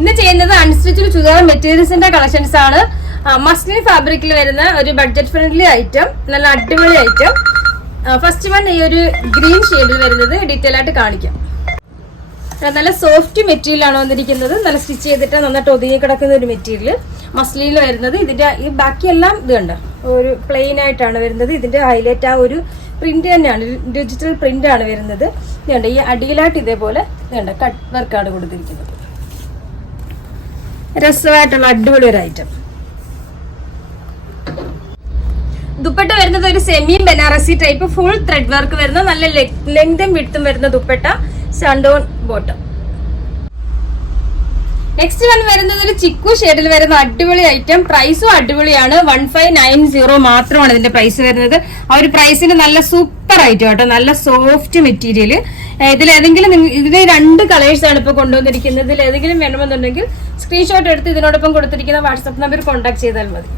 ഇന്ന് ചെയ്യുന്നത് അൺസ്റ്റിച്ചിൽ ചുരിദാർ മെറ്റീരിയൽസിന്റെ കളക്ഷൻസ് ആണ്. മസ്ലിൻ ഫാബ്രിക്കിൽ വരുന്ന ഒരു ബഡ്ജറ്റ് ഫ്രണ്ട്ലി ഐറ്റം നല്ല അടിപൊളി ഐറ്റം ഫസ്റ്റ് വൺ ഈ ഒരു ഗ്രീൻ ഷെയ്ഡിൽ വരുന്നത് ഡീറ്റെയിൽ ആയിട്ട് കാണിക്കാം. നല്ല സോഫ്റ്റ് മെറ്റീരിയൽ ആണ് വന്നിരിക്കുന്നത്. നല്ല സ്റ്റിച്ച് ചെയ്തിട്ട് നന്നായിട്ട് ഒതുങ്ങി കിടക്കുന്ന ഒരു മെറ്റീരിയൽ മസ്ലിയിൽ വരുന്നത് ഇതിന്റെ ഈ ബാക്കിയെല്ലാം ഇത് കണ്ട ഒരു പ്ലെയിൻ ആയിട്ടാണ് വരുന്നത്. ഇതിന്റെ ഹൈലൈറ്റ് ആ ഒരു പ്രിന്റ് തന്നെയാണ്. ഡിജിറ്റൽ പ്രിന്റ് ആണ് വരുന്നത്. ഇതുണ്ട് ഈ അടിയിലായിട്ട് ഇതേപോലെ ഇതുണ്ട് കട്ട് വർക്കാണ് കൊടുത്തിരിക്കുന്നത്. രസമായിട്ടുള്ള അടിപൊളി ഒരു ഐറ്റം ദുപ്പട്ട വരുന്നത് ഒരു semi Banarasi type full thread work വരുന്ന നല്ല ലെങ്തും വിട്ടും വരുന്ന ദുപ്പട്ട സണ്ടോൺ ബോട്ടം നെക്സ്റ്റ് വൺ വരുന്നത് ഒരു ചിക്കു ഷെയ്ഡിൽ വരുന്ന അടിപൊളി ഐറ്റം പ്രൈസും അടിപൊളിയാണ്. വൺ ഫൈവ് നയൻ സീറോ മാത്രമാണ് ഇതിന്റെ പ്രൈസ് വരുന്നത്. ആ ഒരു പ്രൈസിന് നല്ല സൂപ്പർ ഐറ്റം കേട്ടോ നല്ല സോഫ്റ്റ് മെറ്റീരിയൽ ഇതിൽ ഏതെങ്കിലും നിങ്ങ- രണ്ട് കളേഴ്സ് ആണ് ഇപ്പൊ കൊണ്ടുവന്നിരിക്കുന്നത്. ഇതിൽ ഏതെങ്കിലും വേണമെന്നുണ്ടെങ്കിൽ സ്ക്രീൻഷോട്ട് എടുത്ത് ഇതിനോടൊപ്പം കൊടുത്തിരിക്കുന്ന വാട്സ്ആപ്പ് നമ്പർ കോൺടാക്ട് ചെയ്താൽ മതി.